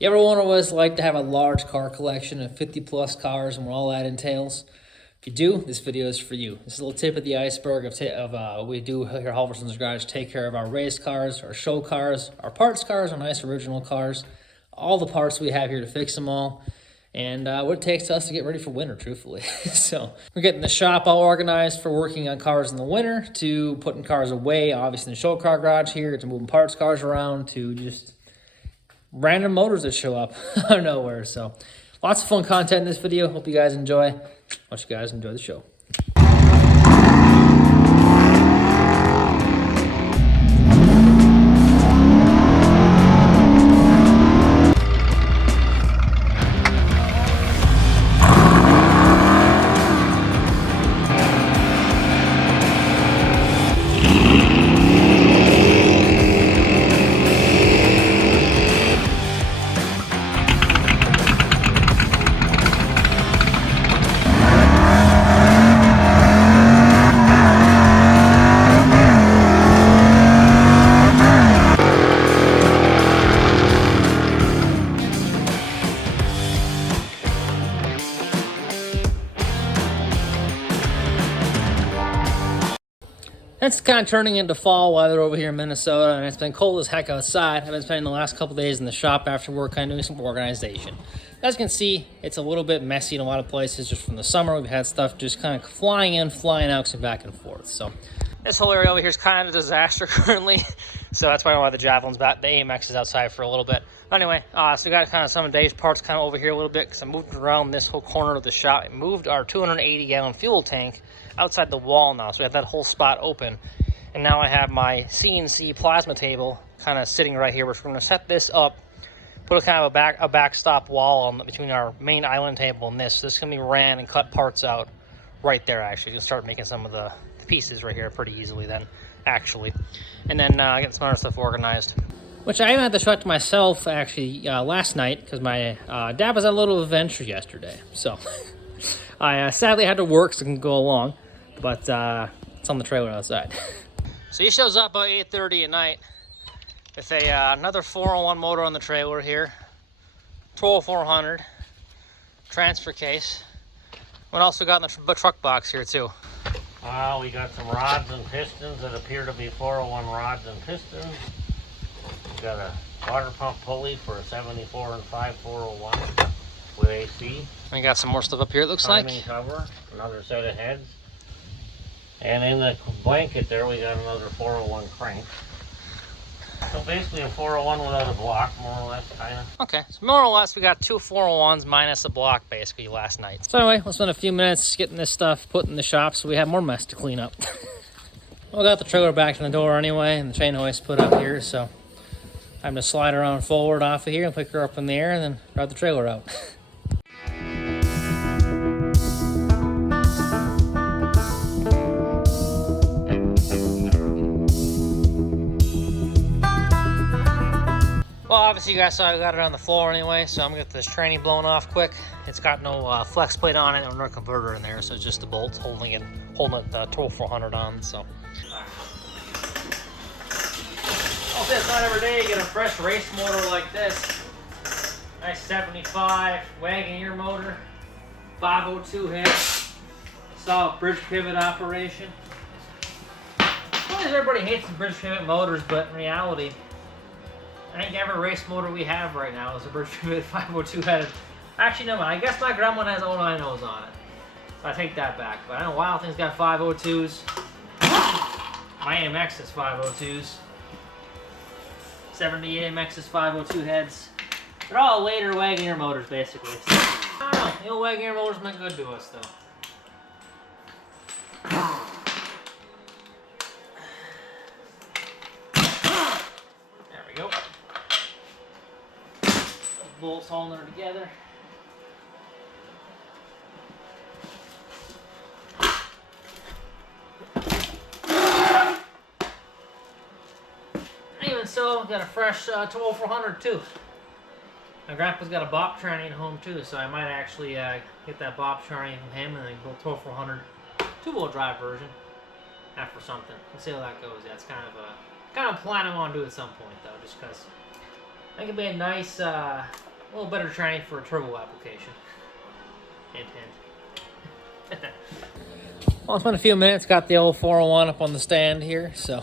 You ever wonder what it's like to have a large car collection of 50 plus cars and what all that entails? If you do, this video is for you. This is a little tip of the iceberg of what we do here at Halverson's Garage. Take care of our race cars, our show cars, our parts cars, our nice original cars, all the parts we have here to fix them all, and what it takes to us to get ready for winter, truthfully. So we're getting the shop all organized for working on cars in the winter, to putting cars away, obviously in the show car garage here, to moving parts cars around, to just random motors that show up out of nowhere. So lots of fun content in this video. Hope you guys enjoy. Hope you guys enjoy the show. It's kind of turning into fall weather over here in Minnesota, and it's been cold as heck outside. I've been spending the last couple days in the shop after work kind of doing some organization. As you can see, it's a little bit messy in a lot of places just from the summer. We've had stuff just kind of flying in, flying out, and back and forth. So this whole area over here is kind of a disaster currently. So that's why the Javelin's back, the AMX is outside for a little bit. Anyway, so we got kind of some of Dave's parts kind of over here a little bit because I moved around this whole corner of the shop. I moved our 280-gallon fuel tank outside the wall now, so we have that whole spot open. And now I have my CNC plasma table kind of sitting right here, which we're going to set this up, put a kind of a backstop wall between our main island table and this. This can be ran and cut parts out right there, actually. You can start making some of the pieces right here pretty easily then, actually. And then get some other stuff organized, which I even had to shut to myself, actually, last night, because my dad was at a little adventure yesterday. So I sadly had to work so I can go along, but it's on the trailer outside. So he shows up about 8:30 at night with another 401 motor on the trailer here, 12400 transfer case. What else we got in the truck box here too? We got some rods and pistons that appear to be 401 rods and pistons. We got a water pump pulley for a 74 and 5 401 with AC. We got some more stuff up here, it looks like. Timing cover, another set of heads. And in the blanket there, we got another 401 crank. So basically a 401 without a block, more or less, kind of. Okay, so more or less we got two 401s minus a block basically last night. So anyway, we'll spend a few minutes getting this stuff put in the shop so we have more mess to clean up. We got the trailer back to the door anyway, and the chain hoist put up here, so I'm to slide around forward off of here and pick her up in the air and then drive the trailer out. Well, obviously you guys saw I got it on the floor anyway, so I'm gonna get this tranny blown off quick. It's got no flex plate on it or no converter in there, so it's just the bolts holding the 12400 on. So I'll say it's not every day you get a fresh race motor like this. Nice 75 Wagoneer motor, 502 head, solid bridge pivot operation. Everybody hates the bridge pivot motors, but in reality, I think every race motor we have right now is a bridge pivot 502 headed. Actually, no, I guess my grandma has O90s on it. So I take that back. But I know Wild Thing's got 502s. My AMX is 502s. 70 AMX is 502 heads. They're all later Wagoneer motors, basically. So, I don't know. The old Wagoneer motors been good to us, though. There we go. Bolts holding her together. Even so, got a fresh 12400 too. My grandpa's got a Bop tranny at home too, so I might actually get that Bop tranny from him and then go 12400 two-wheel drive version after something. We'll see how that goes. Yeah, it's kind of plan I want to do at some point though, just because I think it'd be a nice A little better training for a turbo application. Hint, hint. Well, it's been a few minutes. Got the old 401 up on the stand here, so.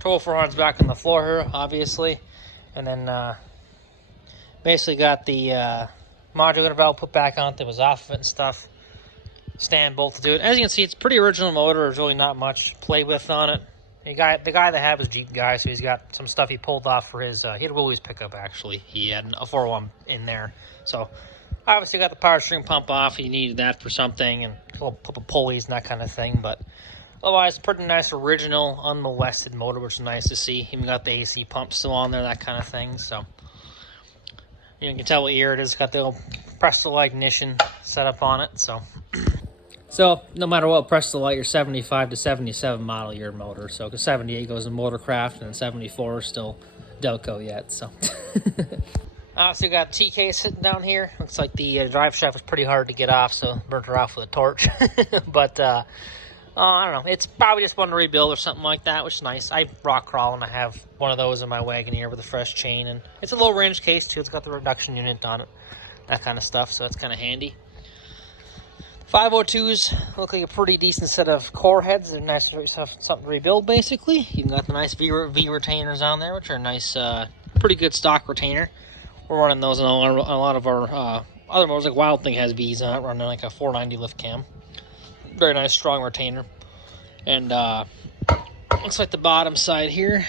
Turbo 401's back on the floor here, obviously. And then basically got the modular valve put back on that was off of it and stuff. Stand bolt to do it. As you can see, it's a pretty original motor. There's really not much play with on it. The guy that had was Jeep guy, so he's got some stuff he pulled off for his, he had a Willys pickup actually. He had a 401 in there. So obviously got the power steering pump off. He needed that for something and a couple pulleys and that kind of thing. But otherwise, pretty nice original, unmolested motor, which is nice to see. Even got the AC pump still on there, that kind of thing. So you can tell what year it is. Got the old Presto ignition set up on it. So no matter what, Presto Light, your 75 to 77 model year motor. So because 78 goes in Motorcraft and 74 is still Delco yet. So obviously got TK sitting down here. Looks like the drive shaft was pretty hard to get off, so burnt her off with a torch. But I don't know. It's probably just one to rebuild or something like that, which is nice. I rock crawl and I have one of those in my Wagoneer with a fresh chain, and it's a low range case too. It's got the reduction unit on it, that kind of stuff. So that's kind of handy. 502s look like a pretty decent set of core heads. They're nice, something to rebuild basically. You got the nice V retainers on there, which are nice, pretty good stock retainer. We're running those on a lot of our other motors, like Wild Thing has V's on it, running like a 490 lift cam. Very nice, strong retainer. And looks like the bottom side here,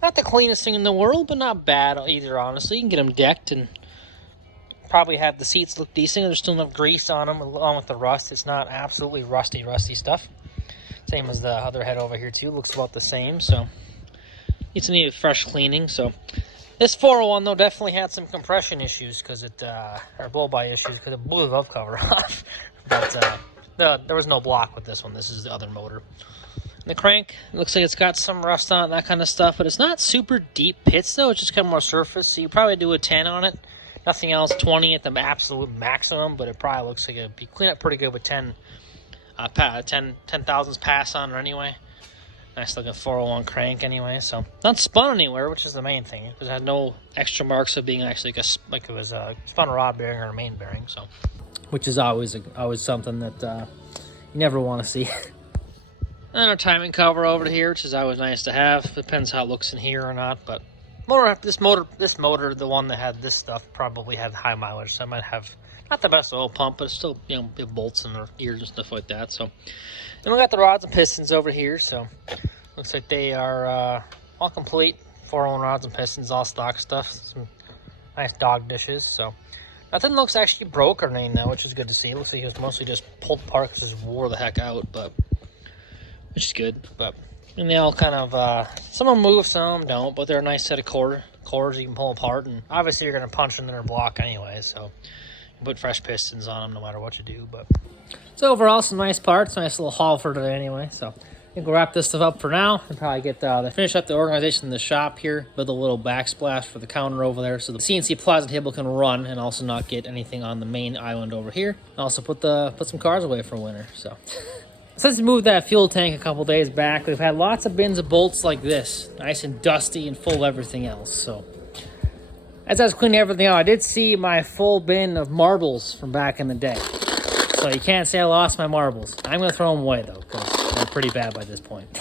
not the cleanest thing in the world, but not bad either, honestly. You can get them decked and probably have the seats look decent. There's still enough grease on them along with the rust. It's not absolutely rusty stuff. Same as the other head over here too. Looks about the same, so needs to need a fresh cleaning. So this 401 though definitely had some compression issues because it or blow-by issues because it blew the valve cover off. But there was no block with this one. This is the other motor. And the crank, it looks like it's got some rust on it, that kind of stuff, but it's not super deep pits though. It's just kind of more surface, so you probably do a 10 on it. Nothing else, 20 at the absolute maximum, but it probably looks like it'd be cleaned up pretty good with 10 thousandths pass on it anyway. Nice looking 401 crank anyway, so not spun anywhere, which is the main thing, because it had no extra marks of being actually like it was a spun rod bearing or a main bearing, so. Which is always something that you never want to see. And our timing cover over here, which is always nice to have. Depends how it looks in here or not, but this motor, the one that had this stuff, probably had high mileage, so I might have not the best oil pump, but it's still, you know, it bolts and gears and stuff like that. So then we got the rods and pistons over here, so looks like they are all complete. 401 rods and pistons, all stock stuff. Some nice dog dishes, so nothing looks actually broke or anything now, which is good to see. It looks like it was mostly just pulled apart because it just wore the heck out, but which is good. And they all kind of, some of them move, some of them don't, but they're a nice set of cores you can pull apart, and obviously you're going to punch them in their block anyway, so you can put fresh pistons on them no matter what you do. But so overall, some nice parts, nice little haul for today anyway, so I think we'll wrap this stuff up for now and probably get finish up the organization in the shop here, build a little backsplash for the counter over there so the CNC plaza table can run and also not get anything on the main island over here. Also put some cars away for winter, so. Since we moved that fuel tank a couple days back, we've had lots of bins of bolts like this, nice and dusty and full of everything else. So as I was cleaning everything out, I did see my full bin of marbles from back in the day. So you can't say I lost my marbles. I'm going to throw them away though, because they're pretty bad by this point.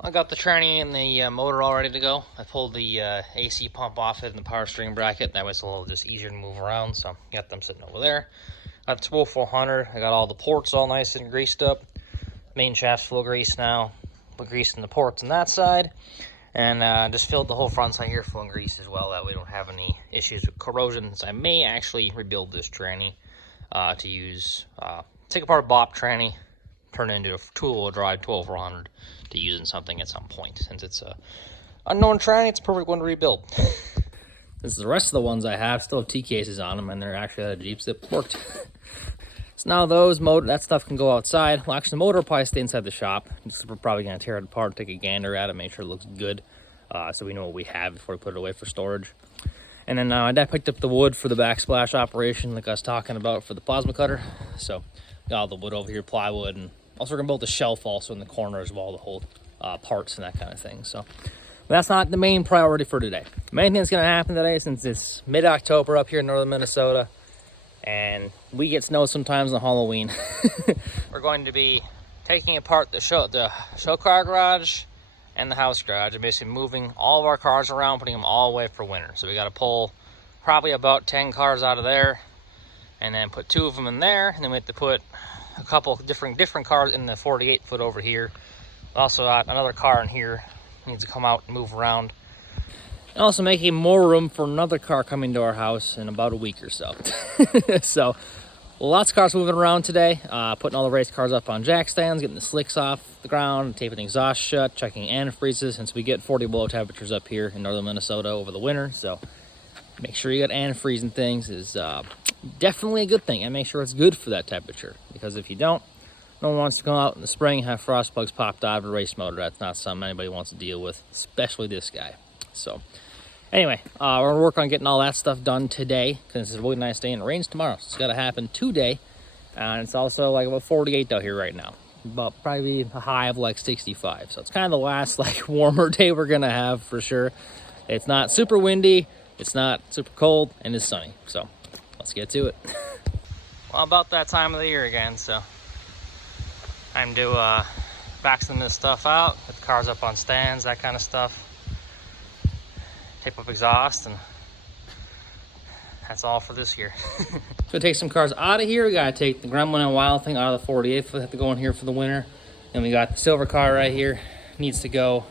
I got the tranny and the motor all ready to go. I pulled the AC pump off it and the power steering bracket. That was a little just easier to move around, so got them sitting over there. Got the 400. I got all the ports all nice and greased up. Main shaft's full of grease now. Put grease in the ports on that side. And just filled the whole front side here full of grease as well. That way we don't have any issues with corrosion. So I may actually rebuild this tranny to use, take apart a BOP tranny, turn it into a two-wheel drive 12400 to use in something at some point. Since it's a unknown tranny, it's a perfect one to rebuild. Since the rest of the ones I have still have T-cases on them, and they're actually out of Jeeps that worked. So now that stuff can go outside. Well, actually, the motor will probably stay inside the shop. We're probably going to tear it apart, take a gander at it, make sure it looks good, so we know what we have before we put it away for storage. And then I picked up the wood for the backsplash operation, like I was talking about for the plasma cutter. So got all the wood over here, plywood, and also we're going to build a shelf also in the corner as well to hold parts and that kind of thing. So But that's not the main priority for today. The main thing that's going to happen today, since it's mid-October up here in northern Minnesota, and we get snow sometimes on Halloween, we're going to be taking apart the show car garage and the house garage, and basically moving all of our cars around, putting them all away for winter. So we got to pull probably about 10 cars out of there, and then put 2 of them in there, and then we have to put a couple different cars in the 48-foot over here. Also got another car in here, needs to come out and move around. And also making more room for another car coming to our house in about a week or so. So lots of cars moving around today. Putting all the race cars up on jack stands, getting the slicks off the ground, taping the exhaust shut, checking antifreezes, since we get 40 below temperatures up here in northern Minnesota over the winter. So make sure you got antifreeze and things is definitely a good thing, and make sure it's good for that temperature, because if you don't, no one wants to go out in the spring and have frost bugs popped out of a race motor. That's not something anybody wants to deal with, especially this guy. So anyway, we're gonna work on getting all that stuff done today, because it's a really nice day and it rains tomorrow. So it's gotta happen today. And it's also like about 48 out here right now. About probably a high of like 65. So it's kind of the last like warmer day we're gonna have for sure. It's not super windy, it's not super cold, and it's sunny. So let's get to it. Well, about that time of the year again, so time to vaccine this stuff out, put the cars up on stands, that kind of stuff. Tape up exhaust, and that's all for this year. So take some cars out of here. We gotta take the Gremlin and Wild Thing out of the 48, have to go in here for the winter. And we got the silver car right here, needs to go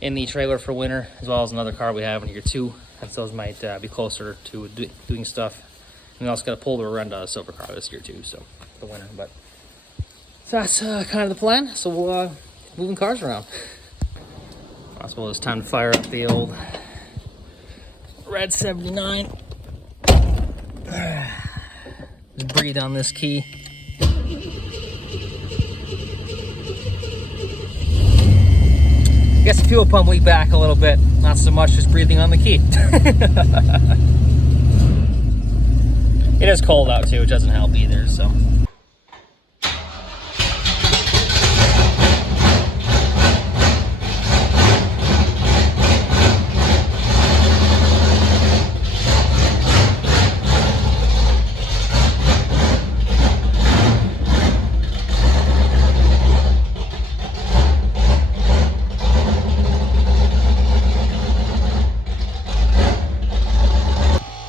in the trailer for winter, as well as another car we have in here too. And those might be closer to doing stuff. And we also gotta pull the rear end out of the silver car this year too, so for the winter. But so that's kind of the plan. So we'll moving cars around. I suppose it's time to fire up the old Red 79. Just breathe on this key. I guess the fuel pump leaked back a little bit. Not so much just breathing on the key. It is cold out too, which doesn't help either, so.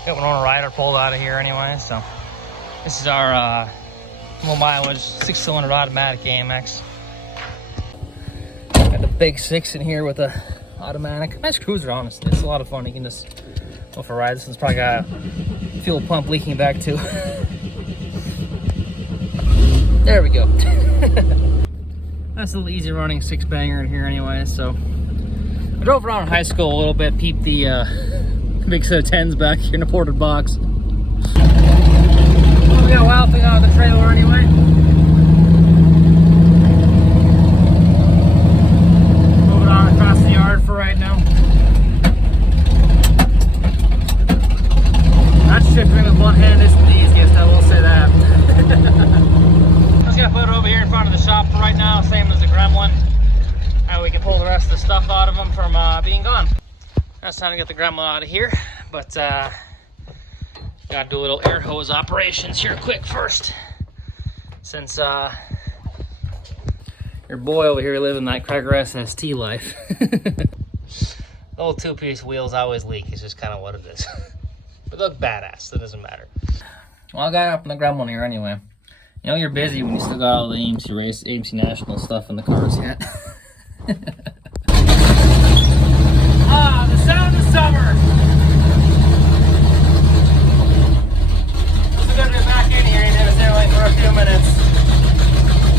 Got Winona Ryder pulled out of here anyway, so this is our low mileage 6-cylinder automatic AMX. Got the big 6 in here with a automatic. Nice cruiser, honestly. It's a lot of fun. You can just go for a ride. This one's probably got a fuel pump leaking back too. There we go. That's a little easy running 6-banger in here anyway. So I drove around in high school a little bit, peeped the big set of 10s back here in a ported box. Well, we got Wild Thing out of the trailer anyway. Moving on across the yard for right now. That shipping with one hand isn't the easiest, I will say that. I'm just gonna put it over here in front of the shop for right now, same as the Gremlin. And we can pull the rest of the stuff out of them from being gone. Now it's time to get the Gremlin out of here, but gotta do a little air hose operations here quick first, since your boy over here living that Cragar SST life. The old 2-piece wheels always leak. It's just kind of what it is. But they look badass, so it doesn't matter. Well, I got up in the Gremlin here anyway. You know you're busy when you still got all the AMC National stuff in the cars yet. Ah, the sound of summer! It's good to be back in here, even if it's only for a few minutes.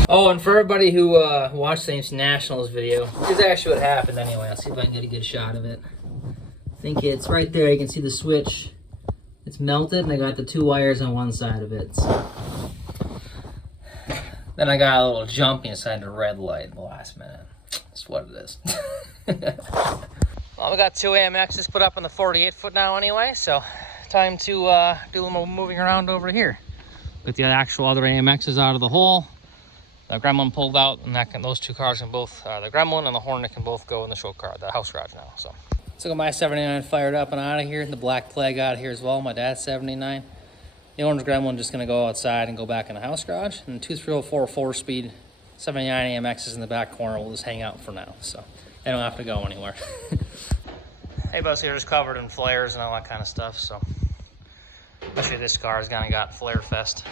Oh, and for everybody who watched the AMC Nationals video, here's actually what happened anyway. I'll see if I can get a good shot of it. I think it's right there. You can see the switch. It's melted, and I got the 2 wires on one side of it. So. Then I got a little jump inside the red light in the last minute. That's what it is. Well, we got 2 AMXs put up on the 48-foot now anyway, so time to do a little moving around over here. Get the actual other AMXs out of the hole, The Gremlin pulled out, and those two cars can both, the Gremlin and the Hornet can both go in the show car, the house garage now. So got my 79 fired up and out of here. The Black Plague out of here as well. My dad's 79. The orange Gremlin just gonna go outside and go back in the house garage. And the 2304 4-speed 79 AMX is in the back corner. We'll just hang out for now, so they don't have to go anywhere. Hey, bus here is covered in flares and all that kind of stuff. So especially this car has kind of got flare fest.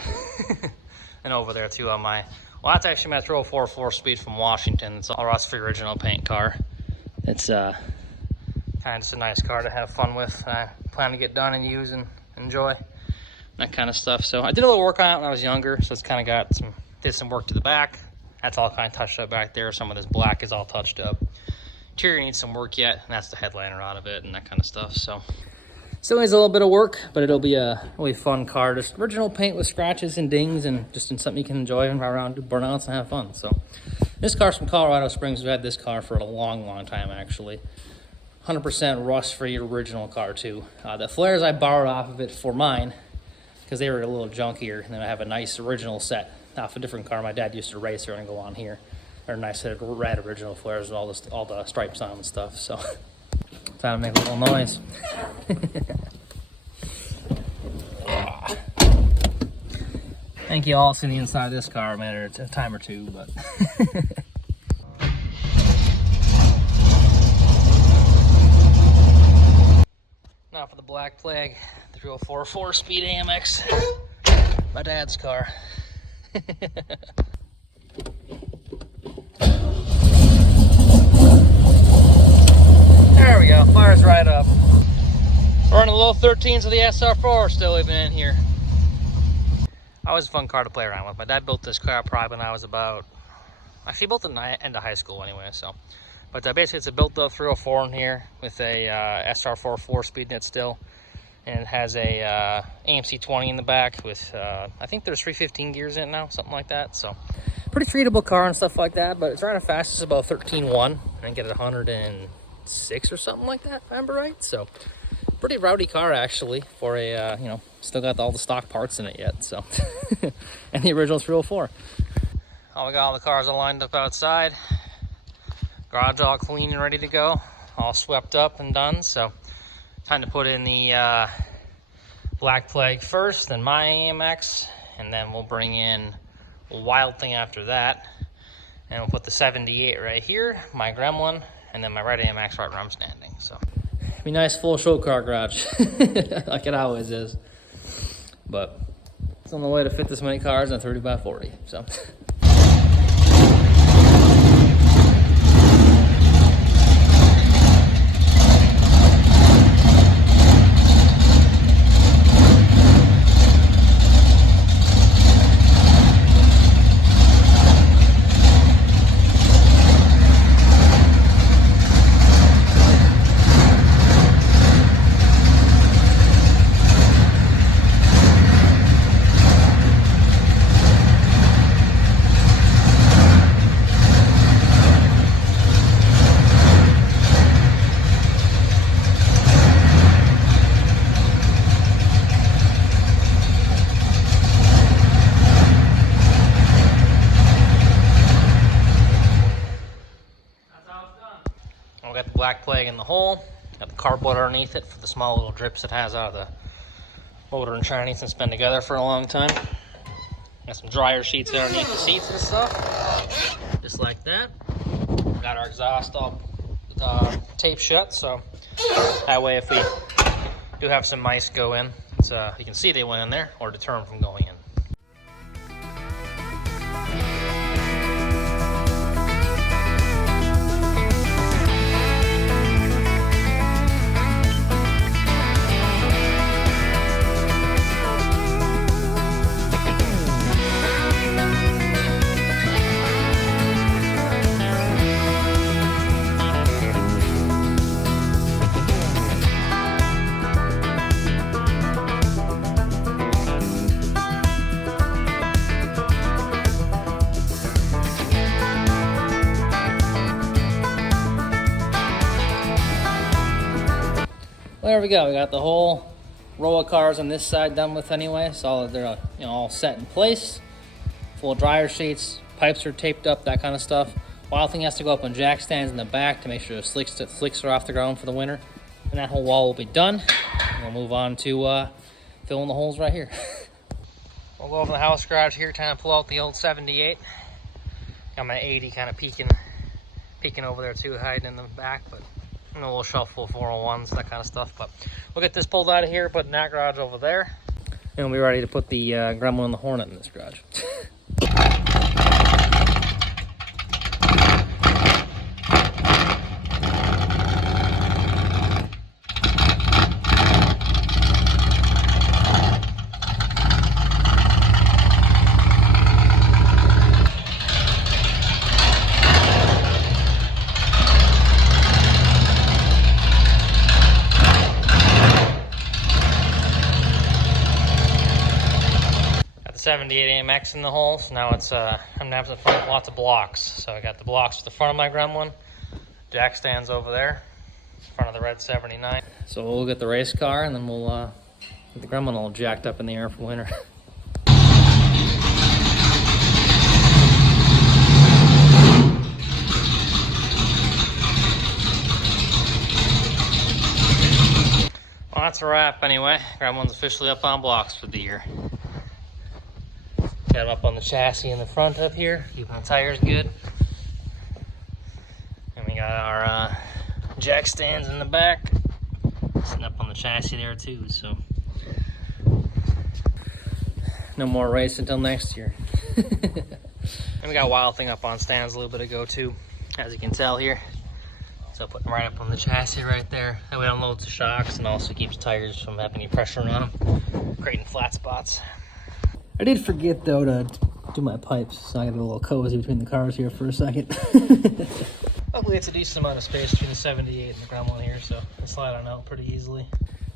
And over there too on my, well, that's actually my 304 4-speed from Washington. It's all Ross Free original paint car. It's kind of just a nice car to have fun with. I plan to get done and use and enjoy that kind of stuff. So I did a little work on it when I was younger, so it's kind of got did some work to the back. That's all kind of touched up back there. Some of this black is all touched up. Interior needs some work yet, and that's the headliner out of it and that kind of stuff. So still needs a little bit of work, but it'll be a really fun car. Just original paint with scratches and dings, and just in something you can enjoy and ride around, do burnouts and have fun. So this car's from Colorado Springs. We've had this car for a long time actually. 100% rust-free original car too. The flares I borrowed off of it for mine because they were a little junkier, and then I have a nice original set off a different car my dad used to race her and go on here. They're a nice set of red original flares with all the stripes on them and stuff. So trying to make a little noise. I think you all seen the inside of this car a time or two, but now for the Black Plague, the 304 4-speed AMX, my dad's car. There we go, fires right up. Running the low 13s of the SR4 still even in here. Always a fun car to play around with. My dad built this car probably when I was about, actually built it in the end of high school anyway, so. But basically it's a built up 304 in here with a SR4 4-speed in it still. And it has a AMC 20 in the back with, I think there's 315 gears in it now, something like that. So pretty treatable car and stuff like that, but it's running fast. It's about 13.1 and get it 106 or something like that, if I remember right. So pretty rowdy car actually for a, you know, still got all the stock parts in it yet, so. And the original 304. Oh, we got all the cars all lined up outside. Garage all clean and ready to go. All swept up and done, so time to put in the Black Plague first, then my AMX, and then we'll bring in Wild Thing after that. And we'll put the 78 right here, my Gremlin, and then my red AMX right where I'm standing, so. Be nice full show car garage, like it always is. But it's on the way to fit this many cars in a 30x40, so. We got the Black Plague in the hole. Got the cardboard underneath it for the small little drips it has out of the motor and shiny since it's been together for a long time. Got some dryer sheets underneath the seats and stuff, just like that. Got our exhaust all taped shut, so that way if we do have some mice go in, you can see they went in there or deter them from going in. There we go. We got the whole row of cars on this side done with anyway, so they're all set in place. Full dryer sheets, pipes are taped up, that kind of stuff. Wild thing has to go up on jack stands in the back to make sure the slicks are off the ground for the winter. And that whole wall will be done. And we'll move on to filling the holes right here. We'll go over to the house garage here, kind of pull out the old 78. Got my 80 kind of peeking over there too, hiding in the back, but a little shuffle 401s, that kind of stuff. But we'll get this pulled out of here, put in that garage over there, and we'll be ready to put the Gremlin and the Hornet in this garage. Got the 78 AMX in the hole, so now it's I'm gonna have to find lots of blocks. So I got the blocks for the front of my Gremlin, jack stands over there, front of the red 79. So we'll get the race car and then we'll get the Gremlin all jacked up in the air for winter. Well, that's a wrap anyway. Gremlin's officially up on blocks for the year. Got it up on the chassis in the front up here, keeping the tires good. And we got our jack stands in the back, sitting up on the chassis there too, so. No more race until next year. And we got Wild Thing up on stands a little bit ago too, as you can tell here. So putting them right up on the chassis right there. That way it unloads the shocks and also keeps tires from having any pressure on them, creating flat spots. I did forget though to do my pipes, so I got a little cozy between the cars here for a second. Luckily it's a decent amount of space between the 78 and the Gremlin here, so I slide on out pretty easily.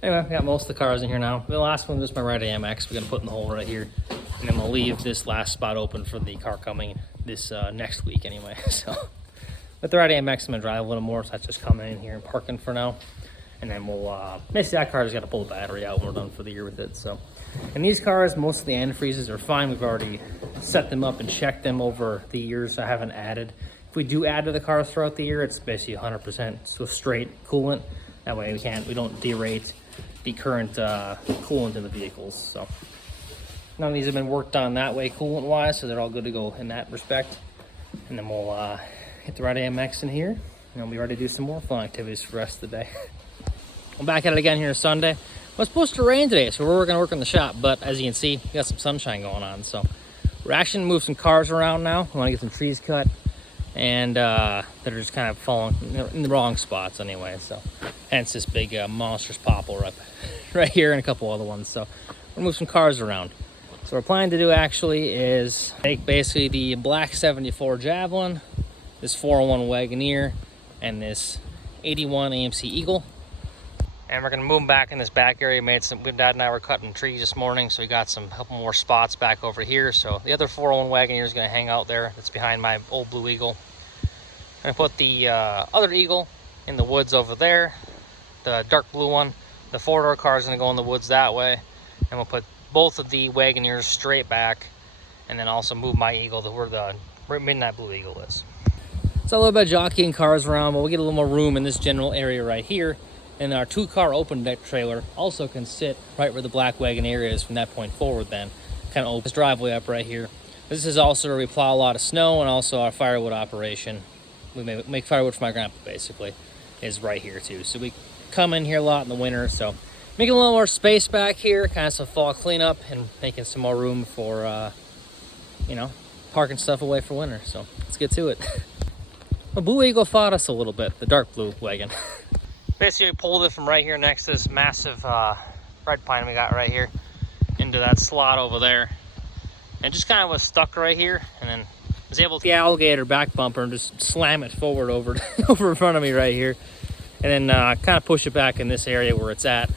Anyway, we got most of the cars in here now. The last one was my red AMX. We're gonna put in the hole right here, and then we'll leave this last spot open for the car coming this next week anyway. So with the red AMX, I'm gonna drive a little more, so that's just coming in here and parking for now. And then we'll basically that car's got to pull the battery out when we're done for the year with it. So, and these cars, most of the antifreezes are fine. We've already set them up and checked them over the years. I haven't added. If we do add to the cars throughout the year, it's basically 100% so straight coolant. That way we don't derate the current coolant in the vehicles. So none of these have been worked on that way coolant wise, so they're all good to go in that respect. And then we'll hit the red AMX in here, and we'll be ready to do some more fun activities for the rest of the day. I'm back at it again here Sunday. Well, it's supposed to rain today, so we're going to work in the shop, but as you can see, we got some sunshine going on. So we're actually going to move some cars around now. We want to get some trees cut, and that are just kind of falling in the wrong spots anyway. So hence this big monstrous poplar up right here and a couple other ones. So we'll move some cars around. So what we're planning to do actually is take basically the black 74 Javelin, this 401 Wagoneer, and this 81 AMC Eagle. And we're gonna move them back in this back area. Dad and I were cutting trees this morning, so we got a couple more spots back over here. So the other 401 Wagoneer is gonna hang out there. That's behind my old Blue Eagle. I'm gonna put the other Eagle in the woods over there, the dark blue one. The 4-door car is gonna go in the woods that way. And we'll put both of the Wagoneers straight back, and then also move my Eagle to where the Midnight Blue Eagle is. So a little bit of jockeying cars around, but we'll get a little more room in this general area right here. And our 2-car open deck trailer also can sit right where the black Wagoneer is from that point forward then. Kind of open this driveway up right here. This is also where we plow a lot of snow, and also our firewood operation. We make firewood for my grandpa basically, is right here too. So we come in here a lot in the winter, so making a little more space back here, kind of some fall cleanup and making some more room for, parking stuff away for winter. So let's get to it. The Blue Eagle fought us a little bit, the dark blue wagon. Basically, we pulled it from right here next to this massive red pine we got right here into that slot over there. And just kind of was stuck right here, and then was able to the alligator back bumper and just slam it forward over in front of me right here. And then kind of push it back in this area where it's at.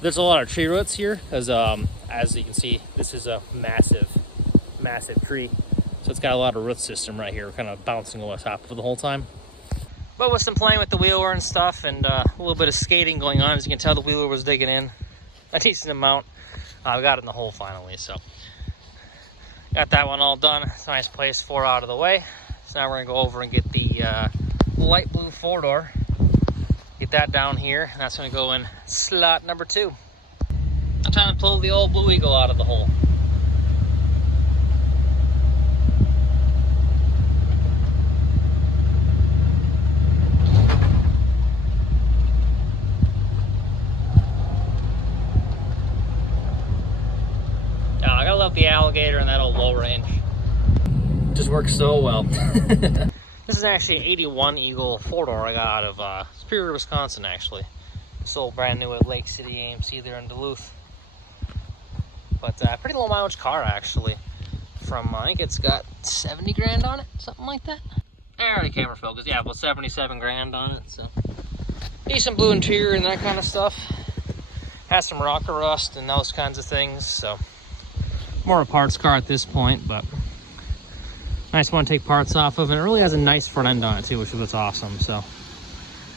There's a lot of tree roots here because as you can see, this is a massive tree. So it's got a lot of root system right here, kind of bouncing over top for the whole time. But with some playing with the wheeler and stuff, and a little bit of skating going on, as you can tell, the wheeler was digging in a decent amount. We got it in the hole finally, so Got that one all done. It's a nice place, 4 out of the way. So now we're gonna go over and get the light blue 4-door. Get that down here, and that's gonna go in slot number 2. I'm trying to pull the old Blue Eagle out of the hole. I gotta love the Alligator and that old low range. Just works so well. This is actually an 81 Eagle 4-door I got out of Superior, Wisconsin, actually. Sold brand new at Lake City AMC there in Duluth. But pretty low mileage car, actually. From, I think it's got 70 grand on it, something like that. There, the camera focus. Yeah, about 77 grand on it, so. Decent blue interior and that kind of stuff. Has some rocker rust and those kinds of things, so. More a parts car at this point, but nice one to take parts off of, and it really has a nice front end on it too, which is awesome. So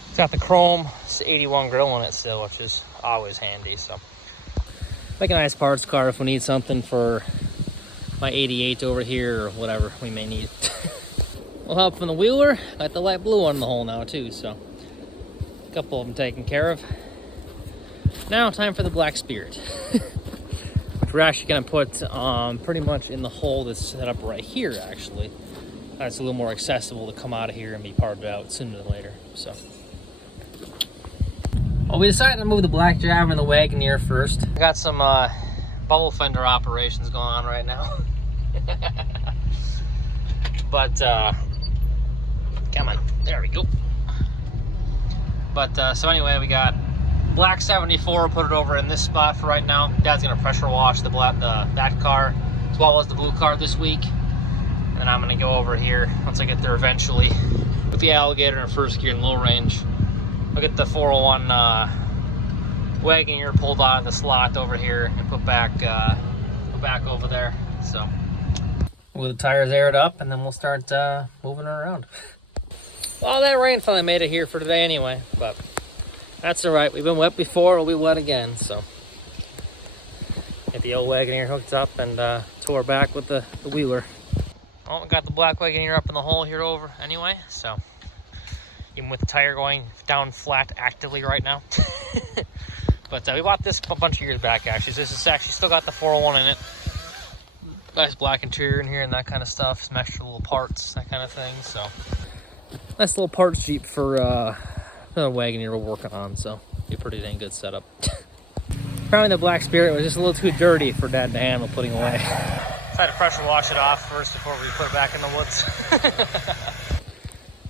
it's got the chrome 81 grill in it still, which is always handy. So like a nice parts car if we need something for my 88 over here or whatever we may need. We'll help from the Wheeler. Got the light blue one in the hole now too, so a couple of them taken care of. Now time for the Black Spirit. We're actually going to put pretty much in the hole that's set up right here, actually. It's a little more accessible to come out of here and be parted out sooner than later. So, well, we decided to move the Black Jabber and the Wagoneer first. I got some bubble fender operations going on right now. But, come on, there we go. But, so anyway, we got Black 74, put it over in this spot for right now. Dad's gonna pressure wash that car as well as the blue car this week. And then I'm gonna go over here once I get there eventually with the Alligator in first gear and low range. I'll get the 401 Wagoneer pulled out of the slot over here and put back over there. So with the tires aired up, and then we'll start moving her around. Well, that rain finally made it here for today anyway, but that's all right. We've been wet before, we'll be wet again, so. Get the old Wagoneer hooked up and tore back with the Wheeler. Well, we got the Black Wagoneer up in the hole here over anyway, so. Even with the tire going down flat actively right now. But we bought this a bunch of years back, actually. So this is actually still got the 401 in it. Nice black interior in here and that kind of stuff. Some extra little parts, that kind of thing, so. Nice little parts Jeep for another Wagoneer we're working on, so be a pretty dang good setup. Apparently the Black Spirit was just a little too dirty for Dad to handle putting away. Tried to pressure wash it off first before we put it back in the woods.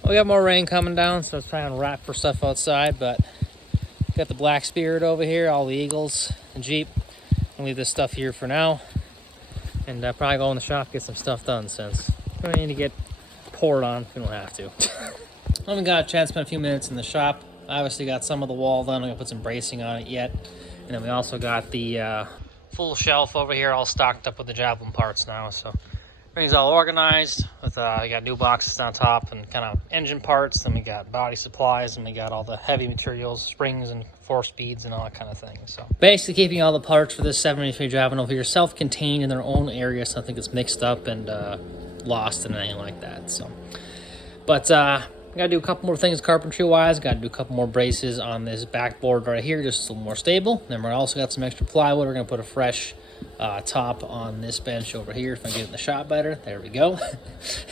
We got more rain coming down, so it's trying to wrap for stuff outside, but got the Black Spirit over here, all the Eagles, and Jeep. I'll leave this stuff here for now, and probably go in the shop, get some stuff done, since we don't need to get poured on if we don't have to. I haven't got a chance to spend a few minutes in the shop. I obviously got some of the wall done. I'm gonna put some bracing on it yet. And then we also got the full shelf over here all stocked up with the Javelin parts now. So everything's all organized with, we got new boxes on top and kind of engine parts. Then we got body supplies, and we got all the heavy materials, springs and 4-speeds and all that kind of thing. So basically keeping all the parts for this 73 Javelin over here self-contained in their own area, so nothing gets mixed up and lost and anything like that. So, but gotta do a couple more things carpentry wise. Gotta do a couple more braces on this backboard right here, just a little more stable. Then we're also got some extra plywood. We're gonna put a fresh top on this bench over here if I get it in the shop better. There we go.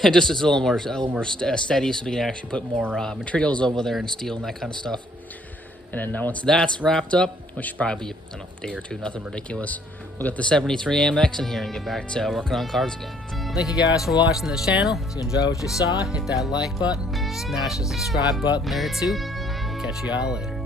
And just it's a little more steady, so we can actually put more materials over there and steel and that kind of stuff. And then now once that's wrapped up, which should probably be, I don't know, a day or two, nothing ridiculous, we'll get the 73 AMX in here and get back to working on cars again. Well, thank you guys for watching this channel. If you enjoyed what you saw, hit that like button, smash the subscribe button there too. Catch you all later.